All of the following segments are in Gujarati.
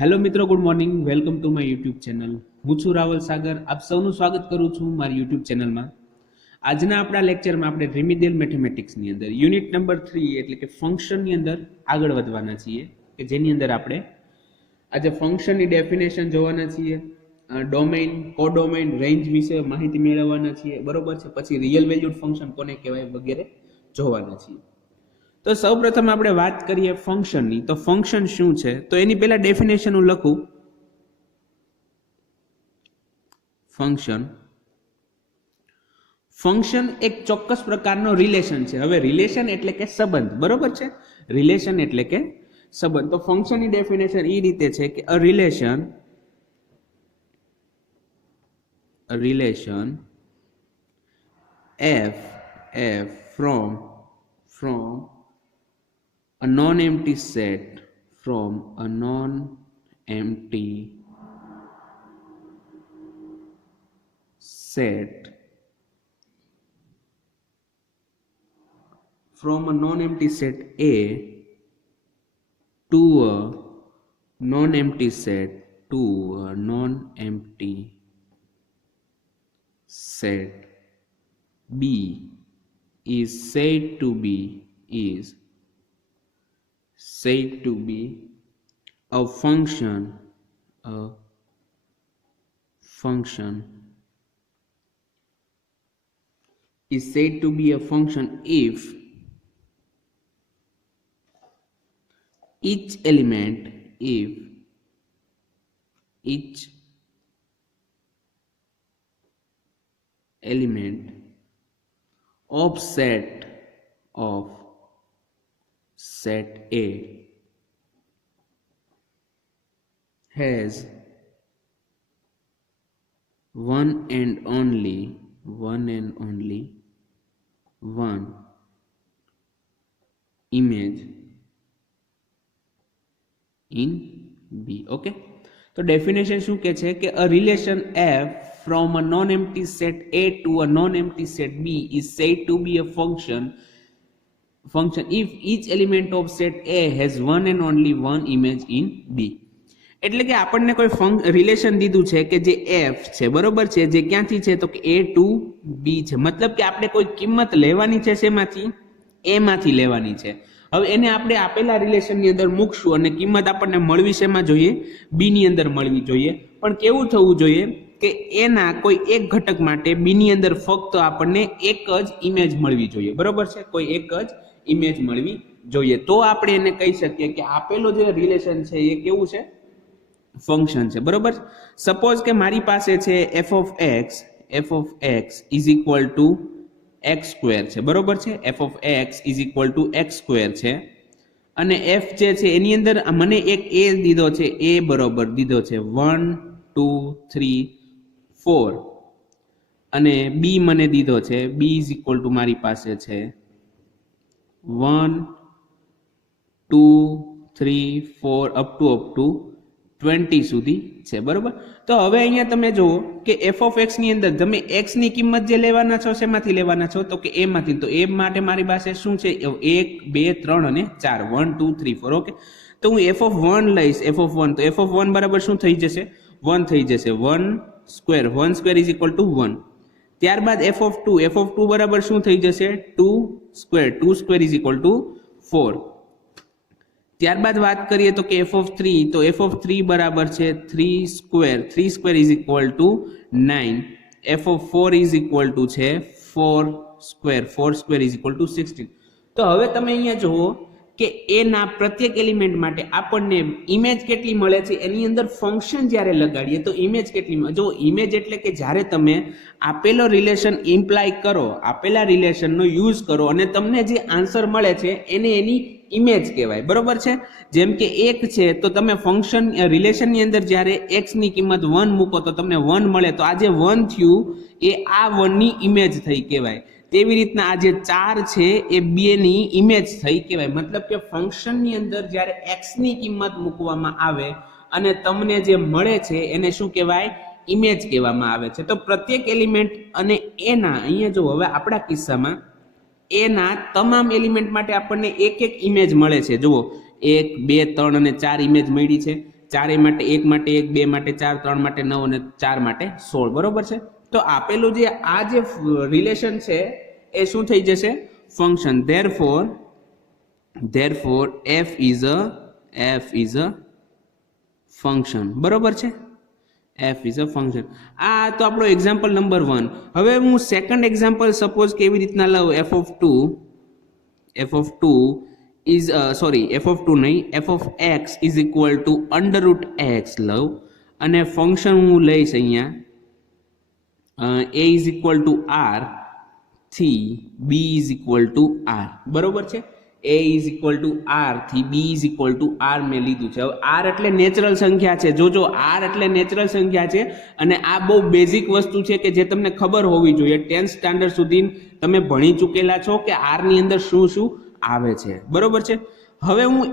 હેલો મિત્રો, good morning. Welcome to my YouTube channel. હું છું રાવલ સાગર. આપ સૌનું સ્વાગત કરું છું મારી યુટ્યુબ ચેનલમાં. આજના આપણા લેક્ચરમાં આપણે રિમિડિયલ મેથેમેટિક્સની અંદર યુનિટ નંબર 3 એટલે કે ફંક્શનની અંદર આગળ વધવાના છીએ, કે જેની અંદર આપણે આજે ફંક્શનની ડેફિનેશન જોવાના છીએ, ડોમેઇન, કોડોમેઇન, રેન્જ વિશે માહિતી મેળવવાના છીએ, બરોબર છે. પછી રિયલ વેલ્યુડ ફંક્શન કોને કહેવાય વગેરે જોવાના છીએ. તો સૌપ્રથમ આપણે વાત કરીએ ફંક્શનની. તો ફંક્શન શું છે? તો એની પહેલા ડેફિનેશન હું લખું. ફંક્શન એક ચોક્કસ પ્રકારનો રિલેશન છે. હવે રિલેશન એટલે કે સંબંધ, બરોબર છે. રિલેશન એટલે કે સંબંધ. તો ફંક્શનની ડેફિનેશન એ રીતે છે કે અ relation f from a non-empty set from a non-empty set A to a non-empty set B is said to be a function is said to be a function if each element of set A has one and only one image in B. Okay, તો ડેફિનેશન શું કહે છે કે a relation f from a non-empty set A to a non-empty set B is said to be a function if each element of set A has one and only one image in B. એટલે કે આપણને કોઈ રિલેશન દીધું છે કે જે f છે, બરોબર છે, જે ક્યાંથી છે તો કે A to B છે. મતલબ કે આપણે કોઈ કિંમત લેવાની છે, શેમાંથી? A માંથી લેવાની છે. હવે એને આપણે આપેલા રિલેશનની અંદર મૂકશું અને કિંમત આપણને મળવી શેમાં જોઈએ? B ની અંદર મળવી જોઈએ. પણ કેવું થવું જોઈએ કે એના કોઈ એક ઘટક માટે B ની અંદર ફક્ત આપણને એક જ ઇમેજ મળવી જોઈએ, બરોબર છે, કોઈ એક જ ઇમેજ મળવી જોઈએ. તો આપણે એને કહી શકીએ કે આપેલો જે રિલેશન છે એ કેવું છે? ફંક્શન છે, બરોબર. સપોઝ કે મારી પાસે છે f of x is equal to x square છે, બરોબર છે. f of x is equal to x square છે અને f જે છે એની અંદર મને એક a દીધો છે, a બરોબર દીધો છે 1 2 3 4 અને b મને દીધો છે b is equal to મારી પાસે છે 1 2 3 4 અપ ટુ 20 સુધી છે, બરોબર. તો હવે અહીંયા તમે જુઓ કે f of x ની અંદર તમે x ની કિંમત જે લેવાના છો શેમાંથી લેવાના છો તો કે a માંથી. તો a માટે મારી પાસે શું છે? 1 2 3 અને 4, 1 2 3 4. ઓકે, તો હું f of 1 લઈશ. f of 1, તો f of 1 બરાબર શું થઈ જશે? 1 થઈ જશે. 1 સ્ક્વેર ઇઝ ઇક્વલ ટુ 1. ત્યારબાદ f of 2 બરાબર શું થઈ જશે? 2 સ્ક્વેર ઇઝ ઇક્વલ ટુ 4. ત્યારબાદ વાત કરીએ તો કે f of 3, તો f of 3 બરાબર છે 3 square is equal to 9. f of 4 is equal to છે 4 સ્ક્વેર ઇઝ ઇક્વલ ટુ 16. તો હવે તમે અહીંયા જુઓ કે એના પ્રત્યેક એલિમેન્ટ માટે આપણને ઇમેજ કેટલી મળે છે, એની અંદર ફંક્શન જ્યારે લગાડીએ તો ઇમેજ કેટલી મળે? જો ઇમેજ એટલે કે જ્યારે તમે આપેલો રિલેશન ઇમ્પ્લાય કરો, આપેલા રિલેશનનો યુઝ કરો અને તમને જે આન્સર મળે છે એને એની ઇમેજ કહેવાય, બરોબર છે. જેમ કે 1 છે તો તમે ફંક્શન રિલેશનની અંદર જ્યારે x ની કિંમત 1 મૂકો તો તમને 1 મળે, તો આ જે 1 થયું એ આ 1 ની ઇમેજ થઈ કહેવાય. તેવી રીતના આ જે 4 છે એ 2 ની ઇમેજ થઈ કહેવાય. મતલબ કે ફંક્શનની અંદર જ્યારે x ની કિંમત મૂકવામાં આવે અને તમને જે મળે છે એને શું કહેવાય? ઇમેજ કહેવામાં આવે છે. તો પ્રત્યેક એલિમેન્ટ અને એના અહીંયા જો હવે આપણા કિસ્સામાં એના તમામ એલિમેન્ટ માટે આપણને એક એક ઇમેજ મળે છે. જુઓ 1 2 3 અને 4 ઇમેજ મળી છે. ચારે માટે 1 માટે 1, 2 માટે 4, 3 માટે 9 અને 4 માટે 16, બરોબર છે. તો આપેલું જે આ જે રિલેશન છે એ શું થઈ જશે? Function. therefore f is a function, બરોબર છે. f is a function. આ તો આપણો એક્ઝામ્પલ નંબર 1. હવે હું સેકન્ડ એક્ઝામ્પલ સપોઝ કેવી રીતના લઉં, f of 2 is f of 2 નહીં, f of x is equal to under root x લઉં અને ફંક્શન હું લઈશ અહીંયા a is equal to r થી b is equal to r, બરોબર છે. a is equal to r થી b is equal to r મેં લીધું છે. હવે r એટલે નેચરલ સંખ્યા છે. જોજો r એટલે નેચરલ સંખ્યા છે અને આ બહુ બેઝિક વસ્તુ છે કે જે તમને ખબર હોવી જોઈએ. 10th સ્ટાન્ડર્ડ સુધી તમે ભણી ચૂકેલા છો કે r ની અંદર શું શું આવે છે, બરોબર છે. હવે હું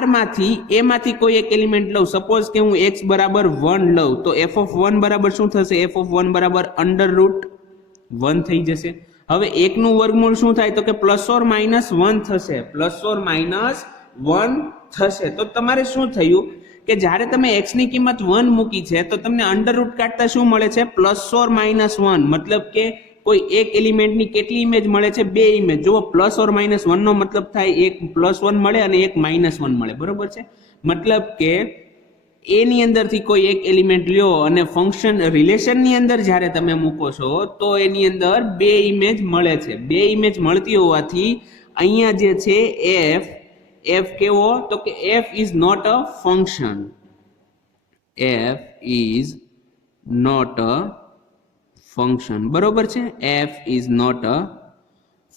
r માંથી a માંથી કોઈ એક એલિમેન્ટ લઉં, સપોઝ કે હું x બરાબર 1 લઉં તો f of 1 બરાબર શું થશે? f of 1 બરાબર અંડર રૂટ 1 થઈ જશે. હવે 1 નું વર્ગમૂળ શું થાય? તો કે પ્લસ ઓર માઇનસ 1 થશે, પ્લસ ઓર માઇનસ 1 થશે. તો તમારે શું થયું કે જ્યારે તમે x ની કિંમત 1 મૂકી છે તો તમને અંડર રૂટ કાઢતા શું મળે છે? Plus or minus 1. મતલબ કે કોઈ એક એલિમેન્ટની કેટલી ઇમેજ મળે છે? 2 ઇમેજ. જો પ્લસ ઓર માઇનસ 1 નો મતલબ થાય એક +1 મળે અને એક -1 મળે, બરોબર છે. મતલબ કે a ની અંદરથી કોઈ એક એલિમેન્ટ લ્યો અને ફંક્શન રિલેશનની અંદર જ્યારે તમે મૂકો છો તો એની અંદર 2 ઇમેજ મળે છે. 2 ઇમેજ મળતી હોવાથી અહીંયા જે છે f કેવો? તો કે f is not a function. f is not a function, બરોબર છે. f is not a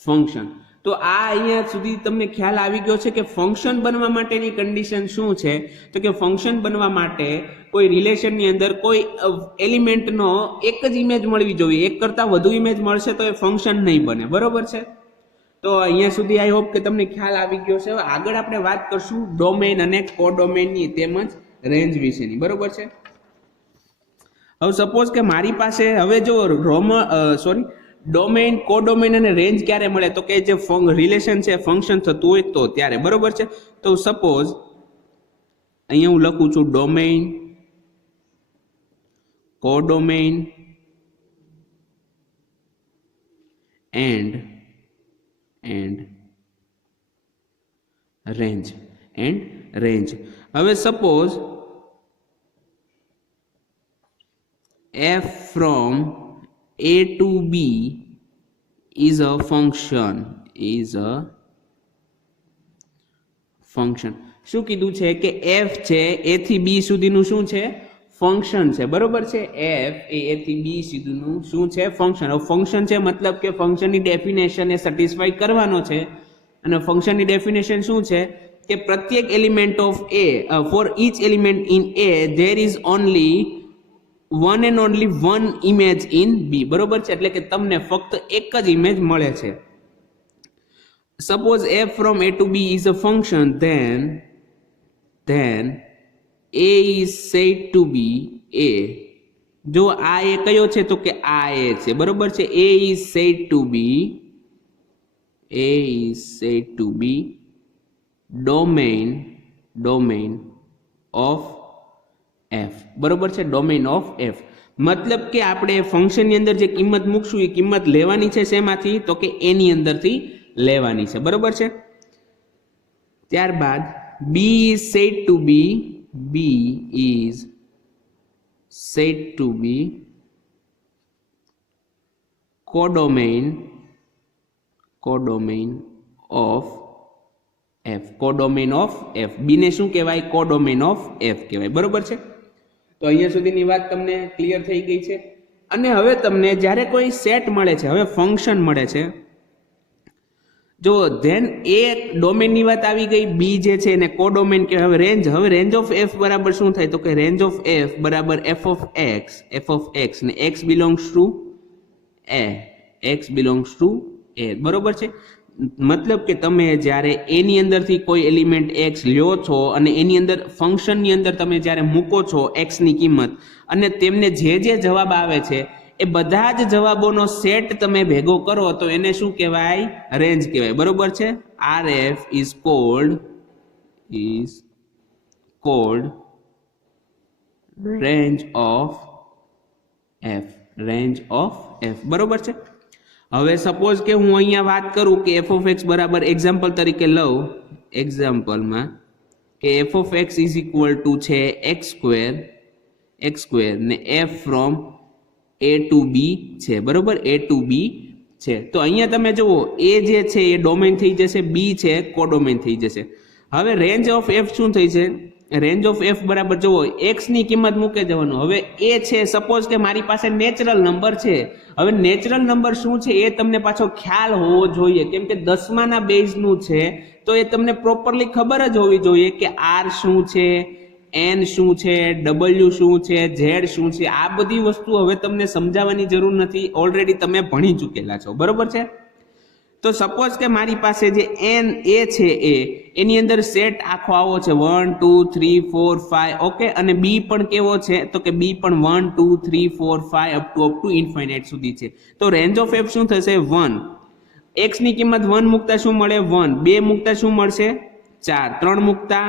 function. તો આ અહીંયા સુધી તમને ખ્યાલ આવી ગયો છે કે ફંક્શન બનવા માટેની કન્ડિશન શું છે? તો કે ફંક્શન બનવા માટે કોઈ રિલેશનની અંદર કોઈ એલિમેન્ટનો એક જ ઇમેજ મળવી જોઈએ. એક કરતાં વધુ ઇમેજ મળશે તો એ ફંક્શન નહીં બને, બરોબર છે. તો અહીંયા સુધી આઈ હોપ કે તમને ખ્યાલ આવી ગયો છે. હવે આગળ આપણે વાત કરશું ડોમેઇન અને કોડોમેઇનની તેમજ રેન્જ વિશેની, બરોબર છે. હવે સપોઝ કે મારી પાસે હવે જો ડોમેઇન, કોડોમેઇન અને રેન્જ ક્યારે મળે? તો કે જે રિલેશન છે ફંક્શન થતું હોય તો ત્યારે, બરોબર છે. તો સપોઝ અહીંયા હું લખું છું ડોમેઇન, કોડોમેઇન એન્ડ રેન્જ. હવે suppose f from a to b is a function. શું કીધું છે કે f છે a થી b સુધીનું શું છે? ફંક્શન છે, બરોબર છે. f એ a થી b સુધીનું શું છે? ફંક્શન. હવે ફંક્શન છે મતલબ કે ફંક્શનની ડેફિનેશન એ સેટિસ્ફાઈ કરવાનો છે અને ફંક્શનની ડેફિનેશન શું છે કે પ્રત્યેક element of a, for each element in a there is only one and only one image in b, બરોબર છે. એટલે કે તમને ફક્ત એક જ ઇમેજ મળે છે. Suppose f from a to b is a function, then a is said to be a. જો આ એ કયો છે? તો કે આ એ છે, બરોબર છે. a is said to be domain of f, બરોબર છે. ડોમેઇન ઓફ f મતલબ કે આપણે ફંક્શનની અંદર જે કિંમત મૂકશું એ કિંમત લેવાની છે શેમાંથી? તો કે a ની અંદરથી લેવાની છે, બરોબર છે. ત્યારબાદ b is said to be codomain of f. Codomain of f. b ને શું કહેવાય? કોડોમેઇન ઓફ f કહેવાય, બરોબર છે. તો અહીંયા સુધીની વાત તમને ક્લિયર થઈ ગઈ છે. અને હવે તમને જ્યારે કોઈ સેટ મળે છે, હવે ફંક્શન મળે છે, જો ધેન એ ડોમેનની વાત આવી ગઈ, બી જે છે એને કોડોમેન કહેવાય. હવે રેન્જ ઓફ એફ બરાબર શું થાય? તો કે રેન્જ ઓફ એફ બરાબર એફ ઓફ એક્સ ને એક્સ બિલોંગ્સ ટુ એ, બરોબર છે. મતલબ કે તમે જ્યારે એની અંદરથી કોઈ એલિમેન્ટ એક્સ લ્યો છો અને એની અંદર ફંક્શનની અંદર તમે જ્યારે મૂકો છો એક્સની કિંમત અને તેમને જે જવાબ આવે છે એ બધા જ જવાબોનો સેટ તમે ભેગો કરો તો એને શું કહેવાય? રેન્જ કહેવાય, બરોબર છે. RF is called range of F, range of F, બરોબર છે. હવે સપોઝ કે હું અહીંયા વાત કરું કે એફ ઓફ એક્સ બરાબર એક્ઝામ્પલ તરીકે લઉં એક્ઝામ્પલમાં કે F of x is equal to છે એક્સ સ્ક્વેર ને એફ ફ્રોમ એ ટુ બી છે, બરોબર, એ ટુ બી છે. તો અહીંયા તમે જુઓ એ જે છે એ ડોમેન થઈ જશે, બી છે કોડોમેન થઈ જશે. હવે રેન્જ ઓફ એફ શું થઈ છે, રેન્જ ઓફ એફ બરાબર જુઓ એક્સ ની કિંમત મૂકે જવાનું. હવે એ છે સપોઝ કે મારી પાસે નેચરલ નંબર છે. હવે નેચરલ નંબર શું છે એ તમને પાછો ખ્યાલ હોવો જોઈએ, કેમ કે 10માના બેઝનું છે તો એ તમને પ્રોપરલી ખબર જ હોવી જોઈએ કે આર શું છે, એન શું છે, ડબલ્યુ શું છે, ઝેડ શું છે. આ બધી વસ્તુ હવે તમને સમજાવવાની જરૂર નથી, ઓલરેડી તમે ભણી ચૂકેલા છો, બરોબર છે. તો સપોઝ કે મારી પાસે જે એન એ છે એની અંદર સેટ આખો આવો છે 1 2 3 4 5, ઓકે, અને બી પણ કેવો છે તો કે બી પણ 1 2 3 4 5 અપ ટુ ઇન્ફાઇનાઇટ સુધી છે. તો રેન્જ ઓફ એફ શું થશે 1. એક્સ ની કિંમત 1 મૂકતા શું મળે 1, 2 મૂકતા શું મળશે 4, 3 મૂકતા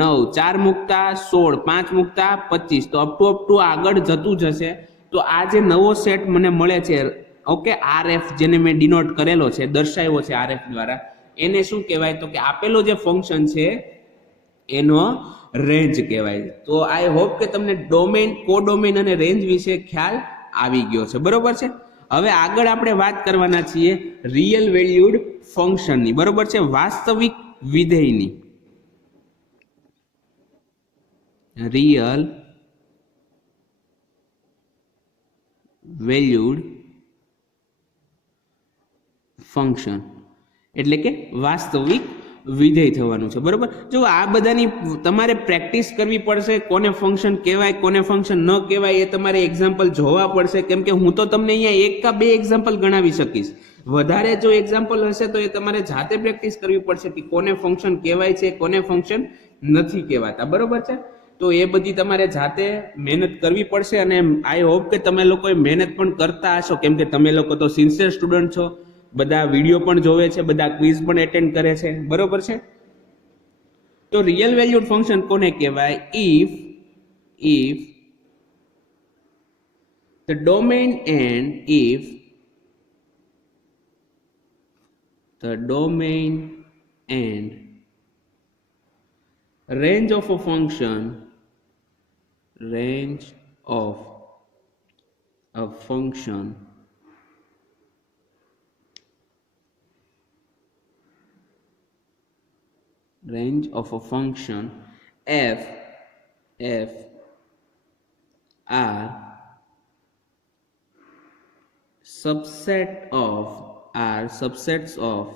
9, 4 મૂકતા 16, 5 મૂકતા 25, તો અપ ટુ આગળ જતું જશે. તો આ જે નવો સેટ મને મળે છે, ઓકે, આરએફ જેને મેં ડિનોટ કરેલો છે, દર્શાવ્યો છે આરએફ દ્વારા, એને શું કહેવાય તો કે આપેલો જે ફંક્શન છે એનો રેન્જ કહેવાય. તો આઈ હોપ કે તમને ડોમેન, કોડોમેન અને રેન્જ વિશે ખ્યાલ આવી ગયો છે, બરોબર છે. હવે આગળ આપણે વાત કરવાના છીએ રિયલ વેલ્યુડ ફંક્શનની, બરોબર છે, વાસ્તવિક વિધેયની. રિયલ વેલ્યુડ ફંક્શન એટલે કે વાસ્તવિક વિધેય થવાનું છે, બરોબર. જો આ બધાની તમારે પ્રેક્ટિસ કરવી પડશે, કોને ફંક્શન કહેવાય કોને ફંક્શન ન કહેવાય એ તમારે એક્ઝામ્પલ જોવા પડશે, કેમ કે હું તો તમને અહીંયા 1 કે 2 એક્ઝામ્પલ ગણાવી શકીશ. વધારે જો એક્ઝામ્પલ હશે તો એ તમારે જાતે પ્રેક્ટિસ કરવી પડશે કે કોને ફંક્શન કહેવાય છે, કોને ફંક્શન નથી કહેવાતા, બરોબર છે. તો એ બધી તમારે જાતે મહેનત કરવી પડશે અને આઈ હોપ કે તમે લોકો મહેનત પણ કરતા હશો, કેમ કે તમે લોકો તો સિન્સિયર સ્ટુડન્ટ છો, બધા વિડીયો પણ જોવે છે, બધા ક્વિઝ પણ એટેન્ડ કરે છે, બરોબર છે. તો રિયલ વેલ્યુડ ફંક્શન કોને કહેવાય? if the domain and if the domain and range of a function range of a function f are subsets of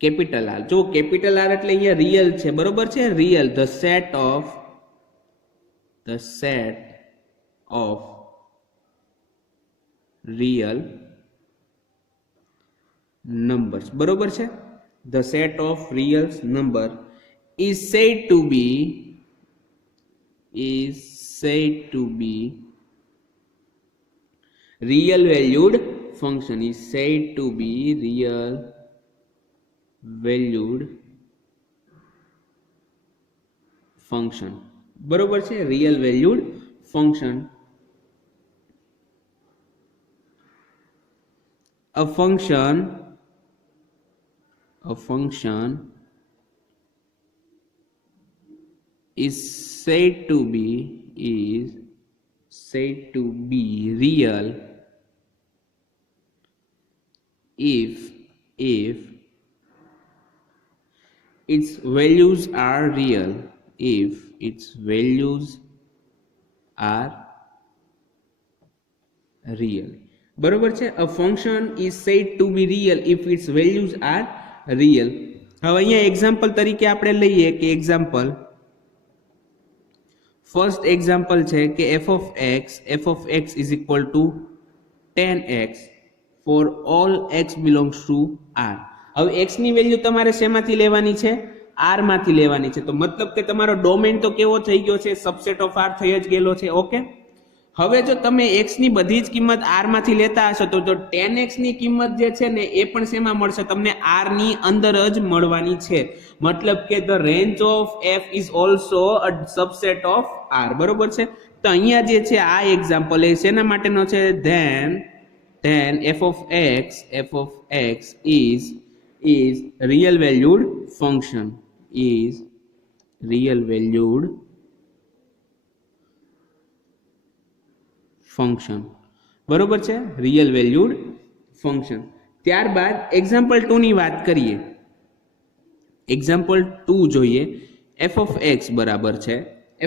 capital R. જો કેપિટલ આર એટલે અહીંયા રિયલ છે, બરોબર છે, real, the set of real numbers, બરોબર છે, the set of real number is said to be real valued function, is said to be real valued function, બરોબર છે, real valued function. A function is said to be real if its values are real, બરોબર છે. A function is said to be real if its values are real. હવે અહીંયા એક્ઝામ્પલ તરીકે આપણે લઈએ કે એક્ઝામ્પલ ફર્સ્ટ એક્ઝામ્પલ છે કે f of x is equal to 10x for all x belongs to r. હવે x ની વેલ્યુ તમારે શેમાંથી લેવાની છે? r માંથી લેવાની છે. તો મતલબ કે તમારો ડોમેન તો કેવો થઈ ગયો છે? સબસેટ ઓફ r થઈ જ ગયેલો છે, ઓકે. હવે જો તમે x ની બધી જ કિંમત r માંથી લેતા હશો તો 10x ની કિંમત જે છે ને એ પણ શેમાં મળશે, તમને r ની અંદર જ મળવાની છે. મતલબ કે the range of f is also a subset of r. બરોબર છે. તો અહીંયા જે છે આ એક્ઝામ્પલ એ શેના માટેનો છે, then f of x is real valued function, is real valued function. બરોબર છે, રિયલ વેલ્યુડ ફંક્શન. ત્યારબાદ એક્ઝામ્પલ 2 ની વાત કરીએ. એક્ઝામ્પલ 2 જોઈએ. f of x બરાબર છે,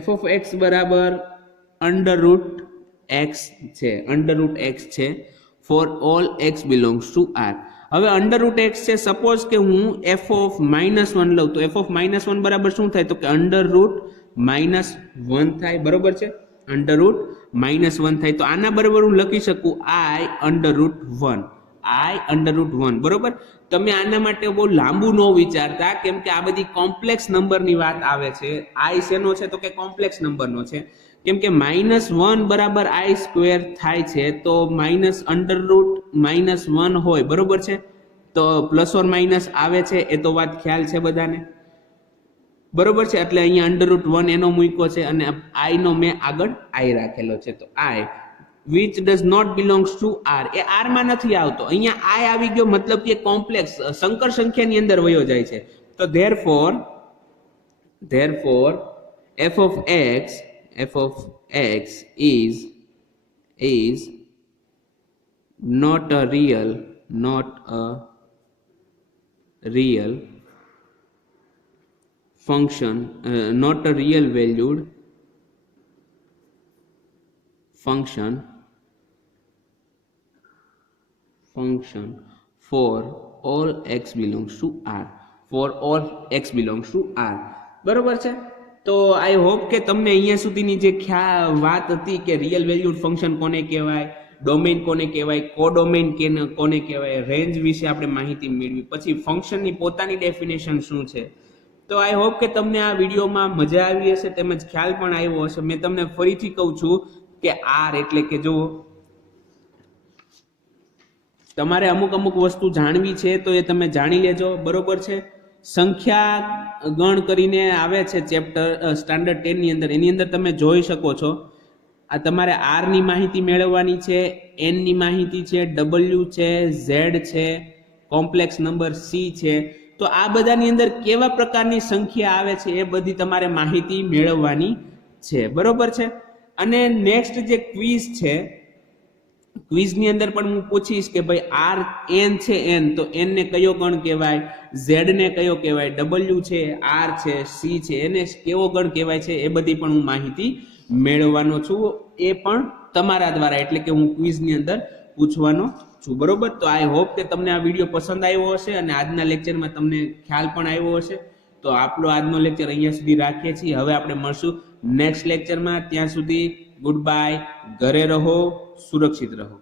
f of x બરાબર અંડર રૂટ x છે, અંડર રૂટ x છે for all x belongs to r. હવે અંડર રૂટ x છે, સપોઝ કે હું f of -1 લઉં તો f of -1 બરાબર શું થાય, તો કે અંડર રૂટ -1 થાય. બરોબર છે, અંડર રૂટ -1 થાય. તો આના બરાબર હું લખી શકું i under route 1, i under route 1. બરોબર. તમે આના માટે બહુ લાંબુ ન વિચારતા, કેમ કે આ બધી કોમ્પ્લેક્સ નંબરની વાત આવે છે. i શેનો છે, તો કે કોમ્પ્લેક્સ નંબરનો છે, કેમ કે -1 બરાબર i સ્ક્વેર થાય છે. તો માઇનસ અંડર રૂટ -1 હોય. બરોબર છે, તો પ્લસ ઓર માઇનસ આવે છે, એ તો વાત ખ્યાલ છે બધાને. બરોબર છે, એટલે અહીંયા અંડર રૂટ 1 એનો મૂક્યો છે અને i નો મેં આગળ i રાખેલો છે. તો i which does not belongs to r, A r માં નથી આવતો. અહીંયા i આવી ગયો, મતલબ કે કોમ્પ્લેક્સ સંકર સંખ્યાની અંદર વયો જાય છે. તો therefore f of x is not a real function, not a real valued function for all x belongs to r, for all x belongs to r. બરોબર છે. તો આઈ હોપ કે તમને અહીંયા સુધીની જે વાત હતી કે રિયલ વેલ્યુડ ફંક્શન કોને કહેવાય, ડોમેઇન કોને કહેવાય, કોડોમેઇન કોને કહેવાય, રેન્જ વિશે આપણે માહિતી મેળવી, પછી ફંક્શનની પોતાની ડેફિનેશન શું છે. તો આઈ હોપ કે તમને આ વિડીયોમાં મજા આવી હશે, તેમજ ખ્યાલ પણ આવ્યો હશે. મેં તમને ફરીથી કહું છું કે આર એટલે કે જો તમારે અમુક વસ્તુ જાણવી છે તો એ તમે જાણી લેજો. બરોબર છે. સંખ્યા ગણ કરીને આવે છે ચેપ્ટર સ્ટાન્ડર્ડ 10 ની અંદર, એની અંદર તમે જોઈ શકો છો આ તમારે આર ની માહિતી મેળવવાની છે, એન ની માહિતી છે, ડબલ્યુ છે, ઝેડ છે, કોમ્પ્લેક્સ નંબર સી છે. તો આ બધાની અંદર કેવા પ્રકારની સંખ્યા આવે છે એ બધી તમારે માહિતી મેળવવાની છે. બરોબર છે. અને નેક્સ્ટ જે ક્વિઝ છે, ક્વિઝની અંદર પણ હું પૂછીશ કે ભાઈ આર એન છે, એન તો એન ને કયો ગણ કહેવાય, ઝેડ ને કયો કહેવાય, ડબલ્યુ છે, આર છે, સી છે, એને કેવો ગણ કહેવાય છે, એ બધી પણ હું માહિતી મેળવવાનો છું. એ પણ તમારા દ્વારા, એટલે કે હું ક્વિઝની અંદર પૂછવાનો છું. બરોબર. તો આઈ હોપ કે તમને આ વિડીયો પસંદ આવ્યો હશે અને આજના લેક્ચરમાં તમને ખ્યાલ પણ આવ્યો હશે. તો આપણો આજનો લેક્ચર અહીંયા સુધી રાખીએ છીએ. હવે આપણે મળશું નેક્સ્ટ લેક્ચરમાં. ત્યાં સુધી ગુડ બાય, ઘરે રહો, સુરક્ષિત રહો.